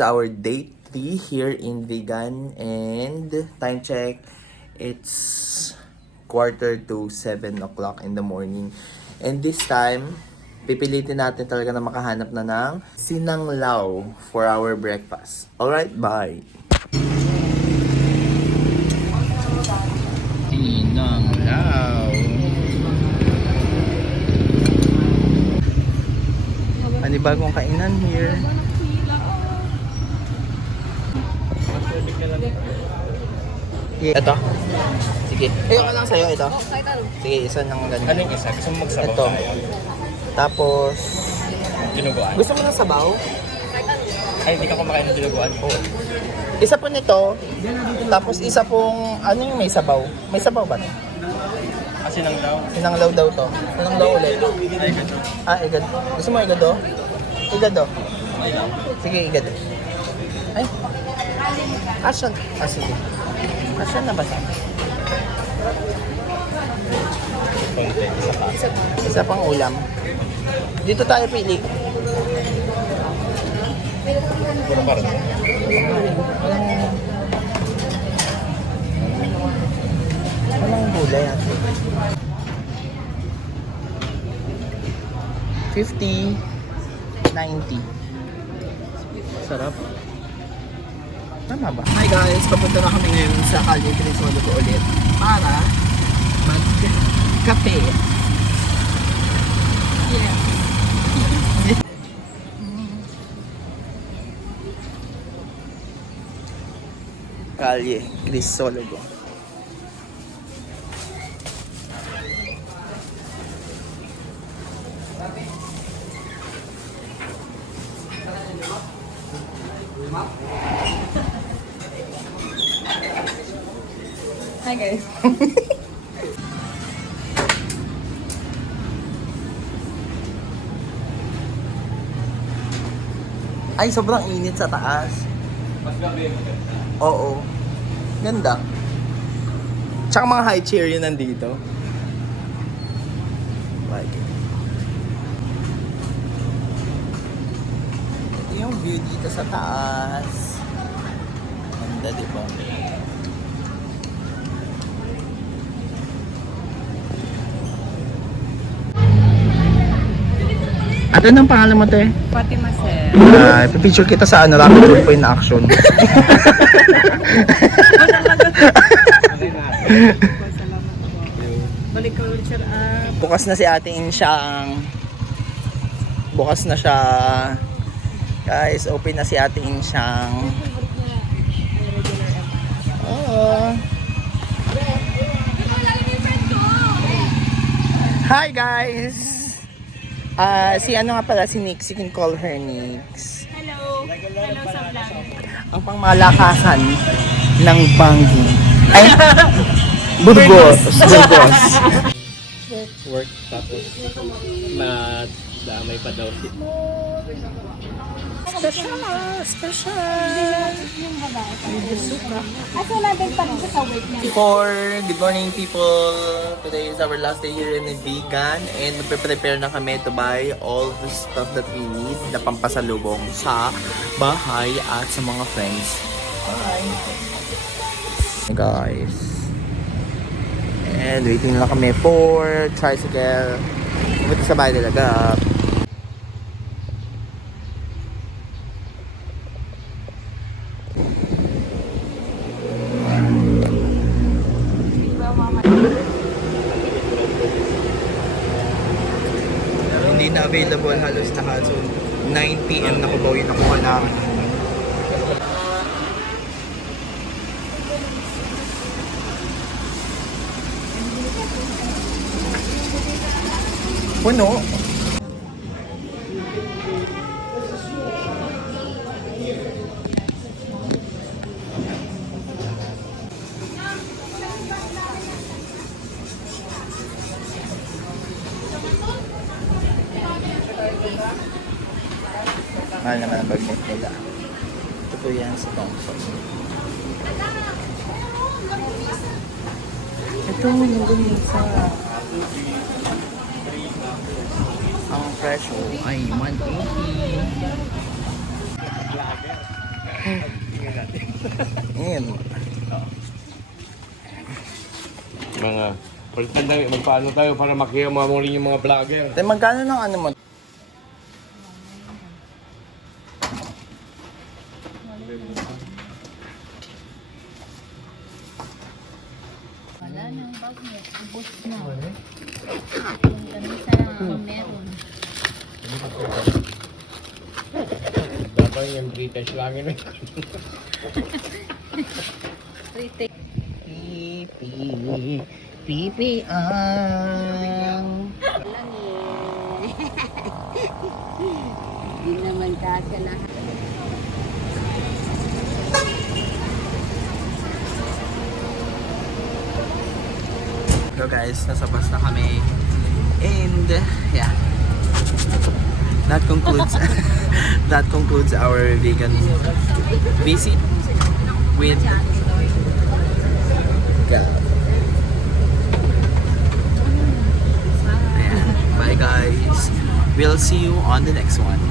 It's our day 3 here in Vegan and time check, it's 6:45 in the morning. And this time, pipilitin natin talaga na makahanap na ng sinanglaw for our breakfast. Alright, bye! Sinanglaw. Panibagong kainan here. Ito. Sige. Ayoko lang sa'yo ito. Sige, isa ng ganyan. Anong isa? Gusto mo magsabaw Ito. tayo? Tapos, Dinuguan? gusto mo ng sabaw? Ay, hindi ka kumakain ng dinuguan? Oo. Isa po nito. Tapos isa pong, ano yung may sabaw? May sabaw ba? Kasi nang daw. Sinanglaw daw to. Sinanglaw ulit. Ay, ganito. Ah, igad. Gusto mo igado? Igado. Sige, igado. Ay. Asan? Ah, sige. Asan na ba sa? Konti, isa pa. Isa pang ulam. Dito tayo pili. Puro parang. Walang gulay ate. 50, 90. Sarap. Tama ba? Hi guys, papunta na kami ngayon sa Calle Trisolo ko ulit para mag-kape. Yeah. Calle Crisologo. Hi guys. Ay, sobrang init sa taas. Mas gabi yung maganda. Oo. Ganda. Tsaka mga high chair yun nandito. Like it. Ito yung view dito sa taas. Ganda, di ba? At anong pangalan mo, te? Fatima sir. Pipicture kita sa ano, Rapid Road po in action. Balik ko ulit sir. Bukas na si Ate Insyang. Bukas na siya. Guys, open na si Ate Insyang. Oh. Hi guys! Si ano nga pala, si Nix. You can call her Nix. Hello. Hello sa vlog. Ang pangmalakasan ng Bangi. Ay! Burgos. Burgos. Work, tapos madamay pa daw. Asa natin pa rin sa weight niya. Good morning people! Today is our last day here in Vegan and magpe-prepare na kami to buy all the stuff that we need na pampasalubong sa bahay at sa mga friends. Hi! Hey guys! And waiting na lang kami for tricycle. Buti sa bahay talaga. Hindi na available halos lahat. So 9 PM na kubaw yung nakuha namin. Puno. Mahal naman ang bagnet nila. Ito po yan sa Thompson. Ito, yung sa ang presyo ay 180. Ayan. Mga, palitan tayo, magpaano tayo para makiyamamulin yung mga vlogger. Tay, magkano ng ano mo? Wala na, bagnet. Ubus na. Yung kami sa meron. Dapat yung British lang yun eh. Retake. Pipi. Pipi ang. Lang eh. Hindi naman kasya lahat. So guys, nasa bus na kami. And yeah. That concludes that concludes our vegan visit with Gab. Ayan. Bye guys. We'll see you on the next one.